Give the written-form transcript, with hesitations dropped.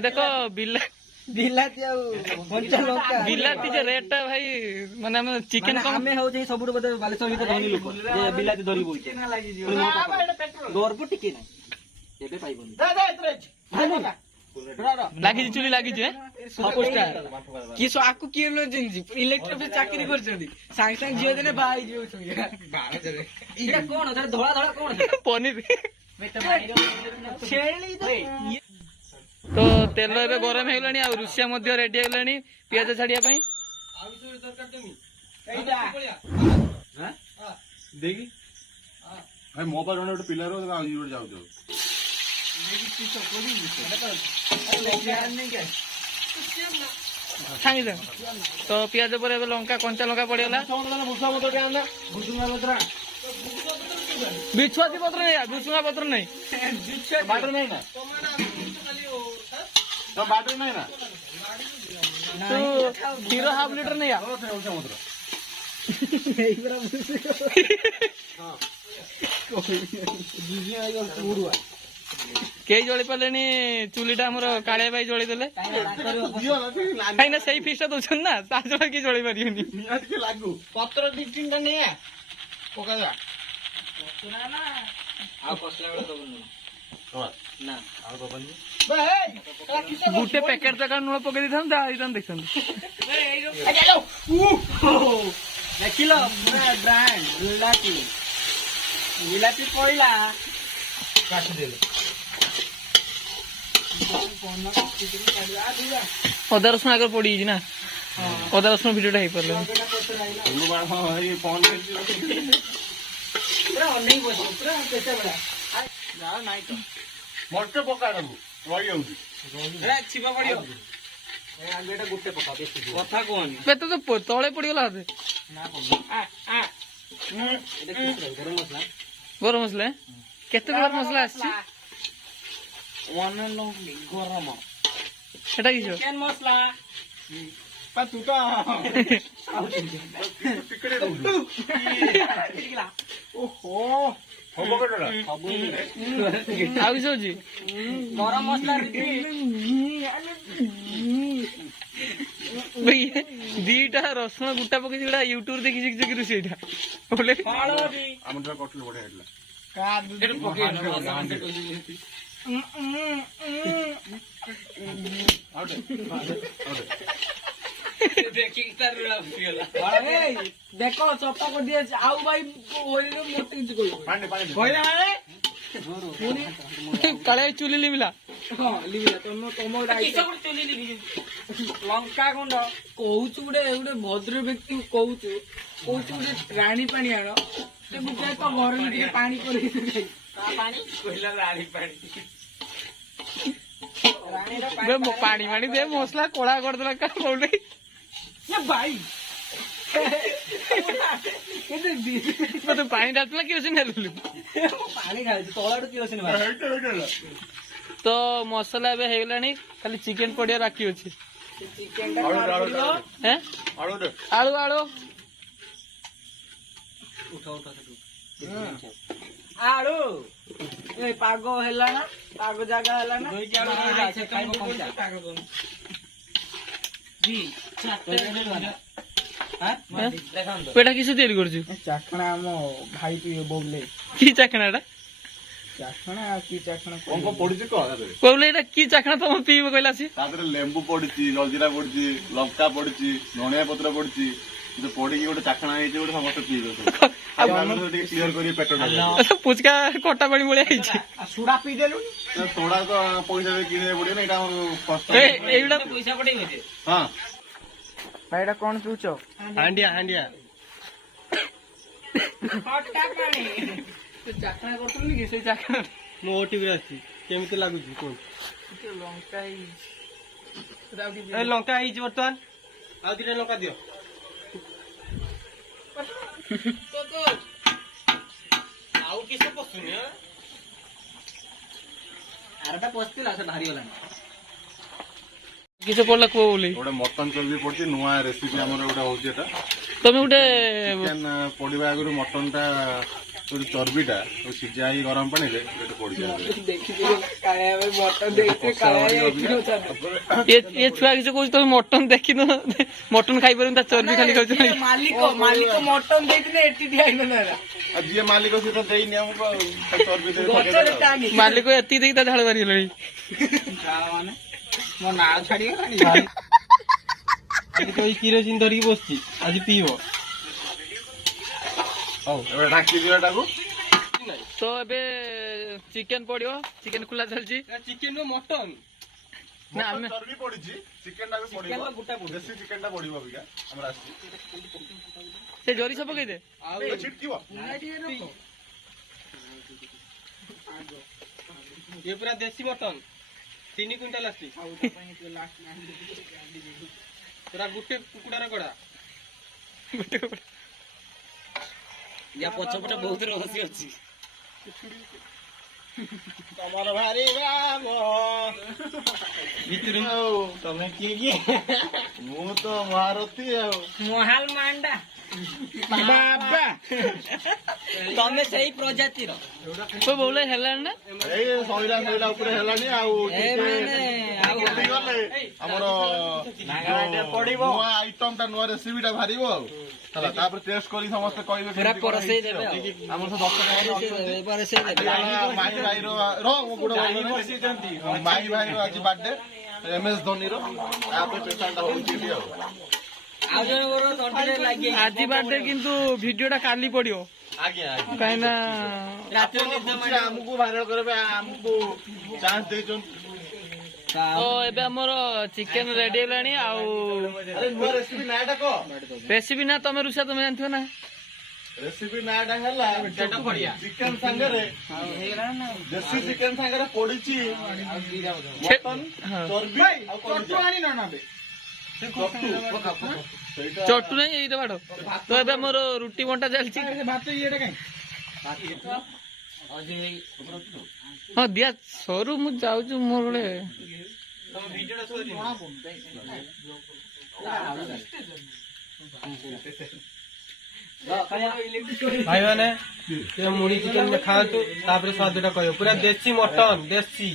देखो बिलाती जे रेट भाई माने चिकेन आमे हो सब बालेश्वर भीतर धनी लोक बिलाती धरी बोलते टिके लागी चुली लागी कि आकु किए इलेक्ट्रिक चाकरी कर सांगे सांगे झील देने बाहर कौन धड़ा धड़ा कौन पनीर तो तेल ए गरम हो रुषिया रेडी हो पिज छाड़िया मो पास गोटे पिला जाऊ सागे तो पिज पर लंका कंचा लंका पड़गला बिछुआती पत्र नहीं भुसुंगा पत्र नहीं बाटर नहीं ना बाटर नहीं ना तो हीरो हाफ लीटर नहीं कई जली पारे चुलीटा आम कालिया भाई जली देले कहीं से फिस्ट दौन ना ता जला कि जली पारे लागू पत्र दी तीन नहीं पका गोटे पैकेट तक लुण पकई देखते देखते देखिल ब्रांड बिलाती बिलाती कोइला अदा रसुण आगे पड़ी ना अदा रसुण भिडियोटा हो पारे मरते पका कथा कौन तो तले पड़गला गरम मसला केते गरम मसला गरम सेटा कि चिकेन मसला तू तो ओहो गरम मसला दीटा रसुण गुटा पकई यूट्यूब देखी शिखी रोषेईटा बोले देखो चपा कर दिए आउ भाई काले चुली लिमिला लंका गुंड कौच गोटे गोटे भद्र व्यक्ति कौच गोटे राणी पानी आण तो घर में पानी पानी पानी दे मसला कड़ा करदेला का बोले भाई तो पानी डालता किरोसिन पानी खाई तला किरोसिन तो मसला एवं खाली चिकेन पड़िया बाकी अच्छे आलू आलू आलू पाग है ना पाग जगह है ना पेटा किस तैयारी कर चाखना आम भाई पीए बोले कि चाखनाटा चाखना कि चाखना बोले कि चाखना तुम पीब कहला सी लेंबू पड़ी जलजीरा पड़ी लंका पड़ी धनिया पत्र पड़ी पड़ी गोटे चाखना गोटे समस्त पीबे क्लीयर कर पेट पुचका कटा पानी भाई सोडा पी देलु सोडा तो पैसा किने पड़े ना पैसा पड़े हाँ भाई कौन पिउछ हांडिया हांडिया चाखना करतुनी कि से चाखना मो ओटीवी आसी केमिति लागुची कोन लंका आई बर्तमान आ दिटा लंका दियो आउ किसे पसुनी आरटा पसतिला से भारी होला किसे पड़ला को बोली गोटे मटन चर्बी पड़ती नुआ रेसिपी हमर गोटे होची एटा तमे गोटे चिकन पड़िबा आगु मटन टा ଗୋଟେ ଚର୍ବିଟା ସିଝା ହେଇ ଗରମ ପାଣିରେ ଗୋଟେ ପଡିଯାଏ। ଦେଖିଥିଲୁ କାଳିଆ ଭାଇ ମଟନ ଦେଇଥିଲେ କାଳିଆ ଭାଇ ଏଠି ଅଛନ୍ତି। ଏ ଛୁଆ କିଛି କହୁଛି ତମେ ମଟନ ଦେଖିନ ମଟନ ଖାଇପାରୁନି ତା ଚର୍ବି ଖାଲି ଖାଉଛ। ମାଲିକ ମଟନ ଦେଇଥିଲେ ଏଠି ଠିଆ ହେଇନଥାନ୍ତା। ଆଉ ଯିଏ ମାଲିକ ସିଏ ତ ଦେଇନି ଆମକୁ ଆଉ ଚର୍ବି ଦେଇ ଗଛରେ ଟାଙ୍ଗି ମାଲିକ ଏତିକି ଦେଇକି ତା ଝାଳ ବାହାରିଗଲାଣି। ମାନେ ମୋ ନାଳ ଛାଡିଗଲାଣି। କିରୋସିନ ଧରିକି ବସିଛି ଆଜି ପିଇବ। ହଉ ଏବେ ଢାଙ୍କି ଦିଅ ଏଟାକୁ। ତ ଏବେ ଚିକେନ ପଡିବ, ଚିକେନ ଖୋଲା ଚାଲିଛି। ଚିକେନ ମଟନ ନା ଆମେ ଚର୍ବି ପଡିଛି, ଚିକେନ ଟା ପଡିବ, ଦେଶୀ ଚିକେନ ଟା ପଡିବ ଅବିକା ଆମର ଆସିଛି। ସେ ଜରି ସହ ପକେଇଦେ। ଛିଟକିବ ଇଏ ପୁରା ଦେଶୀ ମଟନ 3 କୁଇଣ୍ଟାଲ ଆସିଛି ପୁରା ଗୋଟେ କୁକୁଡାର ଗଡା। ୟା ପଛପଟେ ବହୁତ ରହସ୍ୟ ଅଛି। ତମର ଭାରି ଆଉ ତମେ କିଏ କିଏ? ମୁଁ ତ ମହାରଥୀ ଆଉ ମହାଲ ମାଣ୍ଡା ବାବା ତମେ ସେଇ ପ୍ରଜାତିର ବୋଲେ ହେଲାଣି ନା ଏଇ ଶଇଲା ଉପରେ ହେଲାଣି ଆଉ ଟିକେ ଗଲେ ଆମର ନୂଆ ଆଇଟମ ଟା ନୂଆ ରେସିପି ଟା ବାହାରିବ ଆଉ ହେଲା। ତାପରେ ଟେଷ୍ଟ କରି ସମସ୍ତେ କହିବେ ପୁରା ପରସେଇ ଦେବେ ଆଉ। ଆମର ତ 10 ମାଇ ଭାଇର ମାଇ ଭାଇର ଆଜି ବାର୍ଥଡେ MS ଧୋନିର ତାପରେ ସ୍ପେଶାଲ ଟା ହଉଛି ଏଠି ଆଉ। ଆଉ ଜଣଙ୍କର ତଣ୍ଟିରେ ଲାଗି ଆଜି ବାର୍ଥଡେ କିନ୍ତୁ ଭିଡିଓ ଟା କାଲି ପଡିବ ଆଜ୍ଞା କାହିଁକି ନା ରାତିରେ ନିଦ ମାଡିବ। ଆମକୁ ଭାଇରାଲ କରିବା ଆମକୁ ଚାନ୍ସ ଦେଇଛନ୍ତି। ତ ଏବେ ଆମର ଚିକେନ ରେଡି ହେଲାଣି। ଆଉ ଆରେ ନୂଆ ରେସିପି ନାଁଟା କହ। ରେସିପି ନା ତମେ ରୁଷା ତମେ ଜାଣିଥିବ ନା। ରେସିପି ନାଁଟା ହେଲା ଚିକେନ ସାଙ୍ଗରେ ଦେଶୀ ଚିକେନ ସାଙ୍ଗରେ ପଡିଛି ମଟନ ଚର୍ବି ଆଉ ଚଟୁ ନାହିଁ ଏଇଟା ବାଡ। ତ ଏବେ ଆମର ରୁଟି ବଣ୍ଟା ଚାଲିଛି। ହଁ ଦିଆ ସରୁ ମୁଁ ଯାଉଛି ମୋର ଗୋଟେ ଭାଇ ମାନେ ମୁଢି ଚିକେନ ଖାଆନ୍ତୁ ତାପରେ ସ୍ୱାଦ ଟା କହିବ ପୁରା ଦେଶୀ ମଟନ ଦେଶୀ।